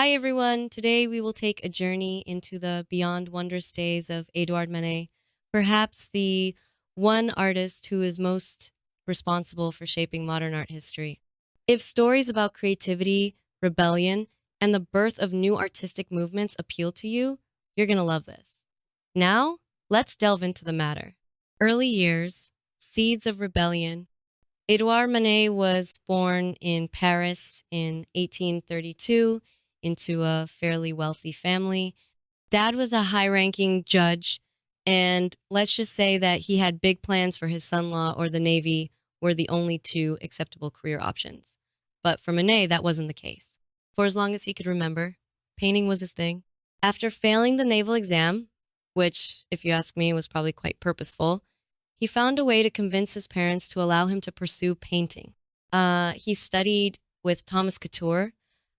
Hi everyone, today we will take a journey into the beyond wondrous days of Édouard Manet, perhaps the one artist who is most responsible for shaping modern art history. If stories about creativity, rebellion, and the birth of new artistic movements appeal to you, you're going to love this. Now, let's delve into the matter. Early years, seeds of rebellion. Édouard Manet was born in Paris in 1832 into a fairly wealthy family. Dad was a high ranking judge, and let's just say that he had big plans for his son in law or the Navy were the only two acceptable career options. But for Manet, that wasn't the case. For as long as he could remember, painting was his thing. After failing the naval exam, which, if you ask me, was probably quite purposeful, he found a way to convince his parents to allow him to pursue painting. He studied with Thomas Couture,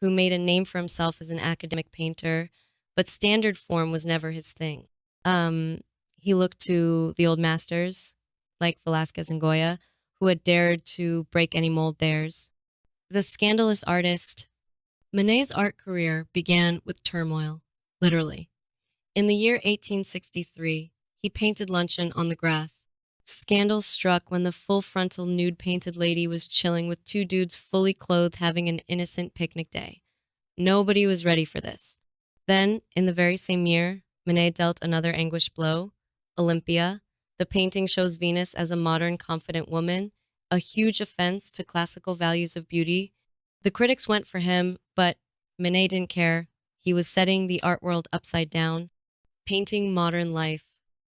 who made a name for himself as an academic painter, but standard form was never his thing. He looked to the old masters, like Velázquez and Goya, who had dared to break any mold theirs. The scandalous artist, Manet's art career began with turmoil, literally. In the year 1863, he painted Luncheon on the Grass. Scandal struck when the full-frontal nude-painted lady was chilling with two dudes fully clothed having an innocent picnic day. Nobody was ready for this. Then, in the very same year, Manet dealt another anguished blow. Olympia. The painting shows Venus as a modern, confident woman, a huge offense to classical values of beauty. The critics went for him, but Manet didn't care. He was setting the art world upside down, painting modern life.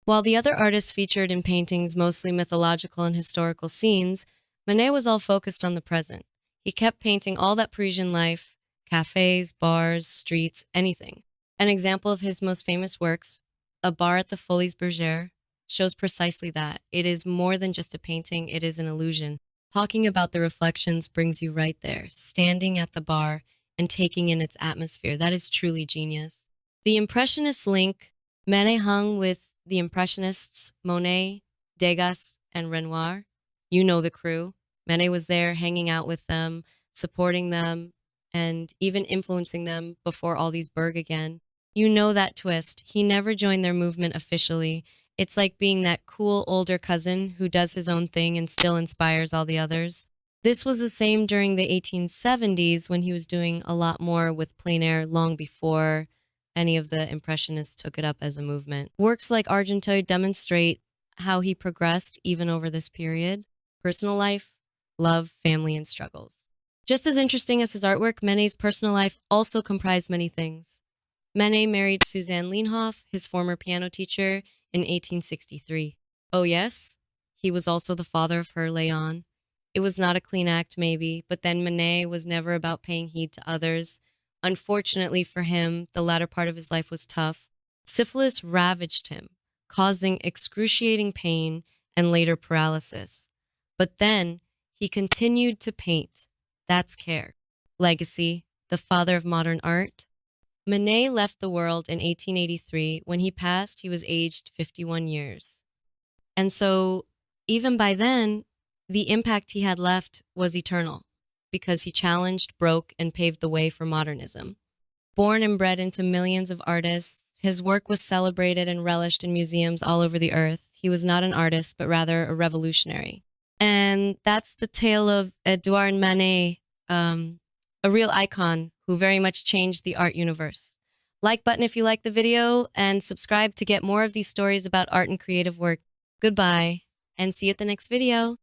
While the other artists featured in paintings mostly mythological and historical scenes, Manet was all focused on the present. He kept painting all that Parisian life, cafes, bars, streets, anything. An example of his most famous works, A Bar at the Folies-Bergère, shows precisely that. It is more than just a painting, it is an illusion. Talking about the reflections brings you right there, standing at the bar and taking in its atmosphere. That is truly genius. The Impressionist link, Manet hung with the Impressionists, Monet, Degas, and Renoir. You know the crew. Manet was there hanging out with them, supporting them, and even influencing them before all these Berg again. You know that twist. He never joined their movement officially. It's like being that cool older cousin who does his own thing and still inspires all the others. This was the same during the 1870s when he was doing a lot more with plein air long before any of the Impressionists took it up as a movement. Works like Argenteuil demonstrate how he progressed even over this period. Personal life, love, family, and struggles. Just as interesting as his artwork, Manet's personal life also comprised many things. Manet married Suzanne Leenhoff, his former piano teacher, in 1863. Oh yes, he was also the father of her, Léon. It was not a clean act, maybe, but then Manet was never about paying heed to others. Unfortunately for him, the latter part of his life was tough. Syphilis ravaged him, causing excruciating pain and later paralysis. But then he continued to paint. That's care. Legacy, the father of modern art. Manet left the world in 1883. When he passed, he was aged 51 years. And so, even by then, the impact he had left was eternal, because he challenged, broke, and paved the way for modernism. Born and bred into millions of artists, his work was celebrated and relished in museums all over the earth. He was not an artist, but rather a revolutionary. And that's the tale of Édouard Manet, a real icon who very much changed the art universe. Like button if you like the video, and subscribe to get more of these stories about art and creative work. Goodbye, and see you at the next video.